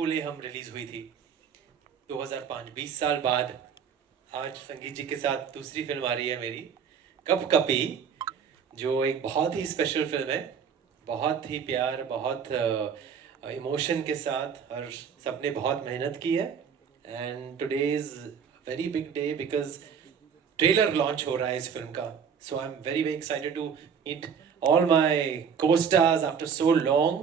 कूले हम रिलीज हुई थी 2005, 20 साल बाद आज संगीत जी के साथ दूसरी फिल्म आ रही है मेरी, कप कपी, जो एक बहुत ही स्पेशल फिल्म है। बहुत ही प्यार, बहुत इमोशन के साथ, और सबने बहुत मेहनत की है। And today is very big day because trailer launch हो रहा है इस फिल्म का। So I am very very excited to meet all my co-stars after so long,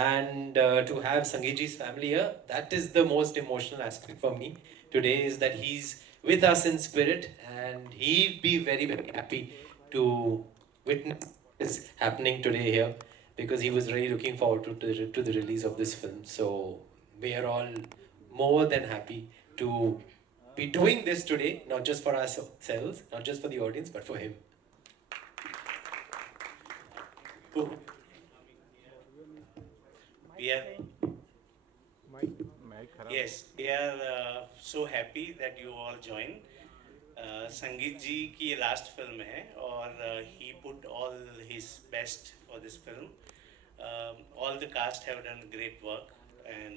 and to have Sangeetji's family here, that is the most emotional aspect for me today, is that he's with us in spirit, and he'd be very very happy to witness what is happening today here, because he was really looking forward to the release of this film. So we are all more than happy to be doing this today, not just for ourselves, not just for the audience, but for him. We are, yes, we are so happy that you all joined. संगीत जी की ये last film है और he put all his best for this film. All the cast have done great work and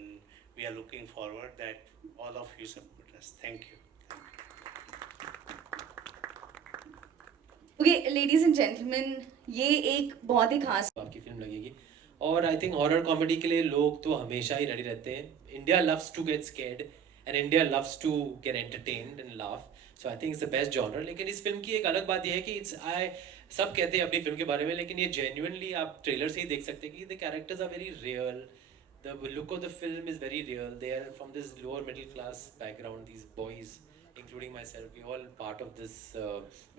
we are looking forward that all of you support us. Thank you. Okay, ladies and gentlemen, ये एक बहुत ही खास आपकी film लगेगी। और I think horror comedy के लिए लोग तो हमेशा ही रेडी रहते हैं। India loves to get scared and India loves to get entertained and laugh. So I think it's the best genre. लेकिन इस फिल्म की एक अलग बात यह है कि इट्स आई सब कहते हैं अपनी फिल्म के बारे में, लेकिन ये जेन्युइनली आप ट्रेलर से ही देख सकते हैं कि the characters are very real, the look of the film is very real. They are from this lower middle class background, these boys including myself, we all part of this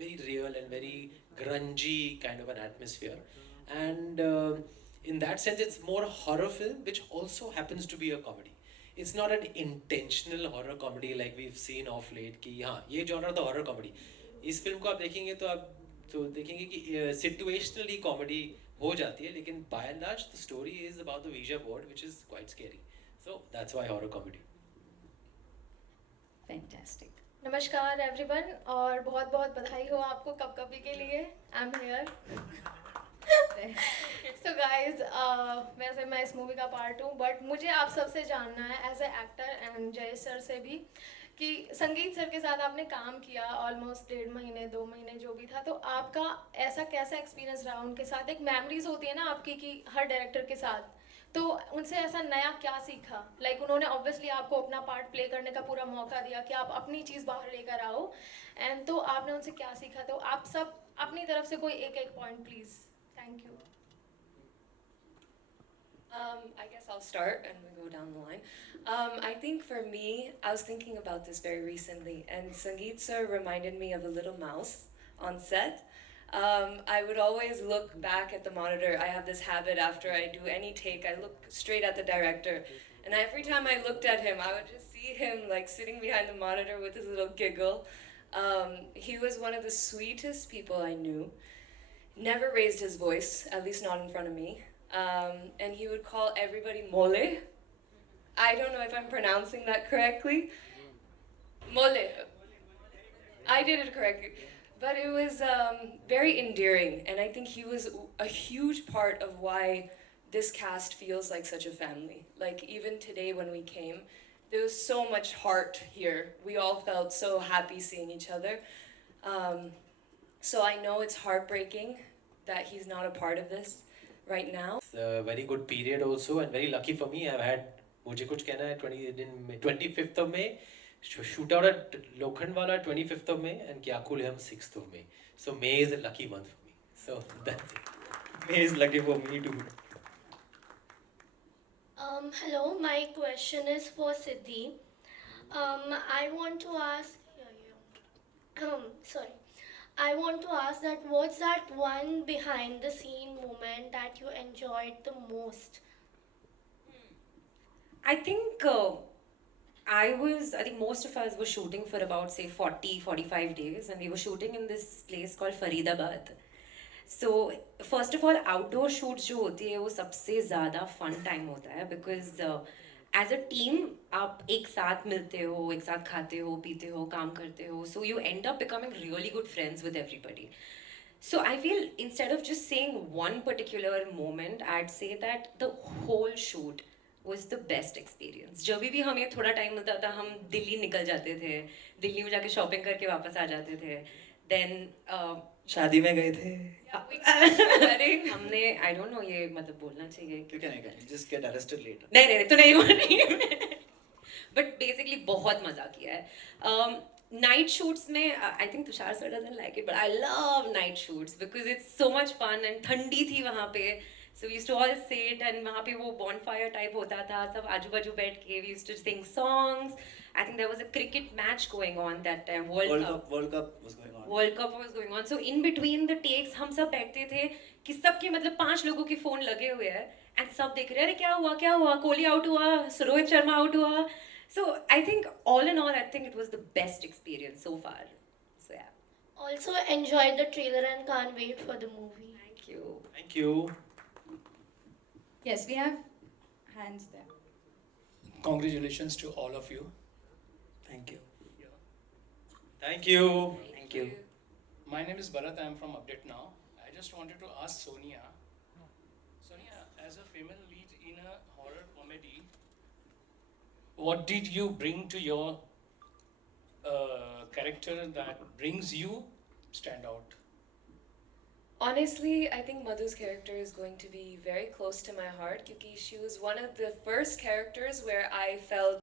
very real and very grungy kind of an atmosphere. And in that sense, it's more a horror film, which also happens to be a comedy. It's not an intentional horror comedy like we've seen of late कि हाँ ये genre था horror comedy। इस film को आप देखेंगे तो आप तो देखेंगे कि situationally comedy हो जाती है, लेकिन by and large the story is about the Ouija board, which is quite scary. So that's why horror comedy. fantastic. नमस्कार एवरीवन और बहुत बहुत बधाई हो आपको कप कपी के लिए। I am here. So guys, वैसे मैं इस मूवी का पार्ट हूँ, बट मुझे आप सबसे जानना है एज ए एक्टर एंड जय सर से भी कि संगीत सर के साथ आपने काम किया ऑलमोस्ट 1.5 महीने 2 महीने जो भी था, तो आपका ऐसा कैसा एक्सपीरियंस रहा उनके साथ? एक मेमोरीज होती है ना आपकी कि हर डायरेक्टर के साथ, तो उनसे ऐसा नया क्या सीखा? लाइक उन्होंने ऑब्वियसली आपको अपना पार्ट प्ले करने का पूरा मौका दिया कि आप अपनी चीज़ बाहर लेकर आओ, एंड तो आपने उनसे क्या सीखा? तो आप सब अपनी तरफ से कोई एक एक point please. Thank you. I guess I'll start and we go down the line. I think for me, I was thinking about this very recently, and Sangeet sir reminded me of a little mouse on set. I would always look back at the monitor. I have this habit after I do any take, I look straight at the director. And every time I looked at him, I would just see him like sitting behind the monitor with his little giggle. He was one of the sweetest people I knew. Never raised his voice, at least not in front of me. And he would call everybody mole. I don't know if I'm pronouncing that correctly. Mole. I did it correctly. But it was very endearing, and I think he was a huge part of why this cast feels like such a family. Like even today when we came, there was so much heart here. We all felt so happy seeing each other. So I know it's heartbreaking that he's not a part of this right now. It's a very good period also, and very lucky for me. I've had, मुझे कुछ कहना है 25th of May, shoot out at Lokhandwala 25th of May, and Kyakul हम 6th of May. So May is a lucky month for me. So that's it. May is lucky for me too. Hello, my question is for Siddhi. I want to ask. Sorry. I want to ask that what's that one behind the scene moment that you enjoyed the most? I think I think most of us were shooting for about say 40-45 days, and we were shooting in this place called Faridabad. So first of all, outdoor shoots जो होती है वो सबसे ज़्यादा fun time होता है, because as a team आप एक साथ मिलते हो, एक साथ खाते हो, पीते हो, काम करते हो, so you end up becoming really good friends with everybody. So I feel instead of just saying one particular moment, I'd say that the whole shoot was the best experience. जब भी हमें थोड़ा टाइम मिलता था हम दिल्ली निकल जाते थे, दिल्ली में जाके शॉपिंग करके वापस आ जाते थे. Then शादी में गए थे. wedding हमने I don't know ये मतलब बोलना चाहिए You can just get arrested later. नहीं तो नहीं बोल रही मैं. But basically बहुत मजा किया है. Night shoots में I think Tushar sir doesn't like it, but I love night shoots because it's so much fun and ठंडी थी वहाँ पे. So we used to all sit and वहाँ पे वो bonfire type होता था, सब आजू बाजू बैठ के we used to sing songs. I think there was a cricket match going on that time. World Cup World Cup was going on. World Cup was going on. So in between the takes हम सब बैठते थे कि सबके मतलब 5 लोगों के phone लगे हुए हैं and सब देख रहे हैं अरे क्या हुआ कोहली आउट हुआ रोहित शर्मा आउट हुआ. So I think all in all I think it was the best experience so far. So yeah. Also enjoyed the trailer and can't wait for the movie. Thank you. Thank you. Yes, we have hands there. Congratulations to all of you. Thank you. Thank you. Thank you. My name is Bharat. I am from Update Now. I just wanted to ask Sonia. Sonia, as a female lead in a horror comedy, what did you bring to your character that brings you stand out? Honestly, I think Madhu's character is going to be very close to my heart because she was one of the first characters where I felt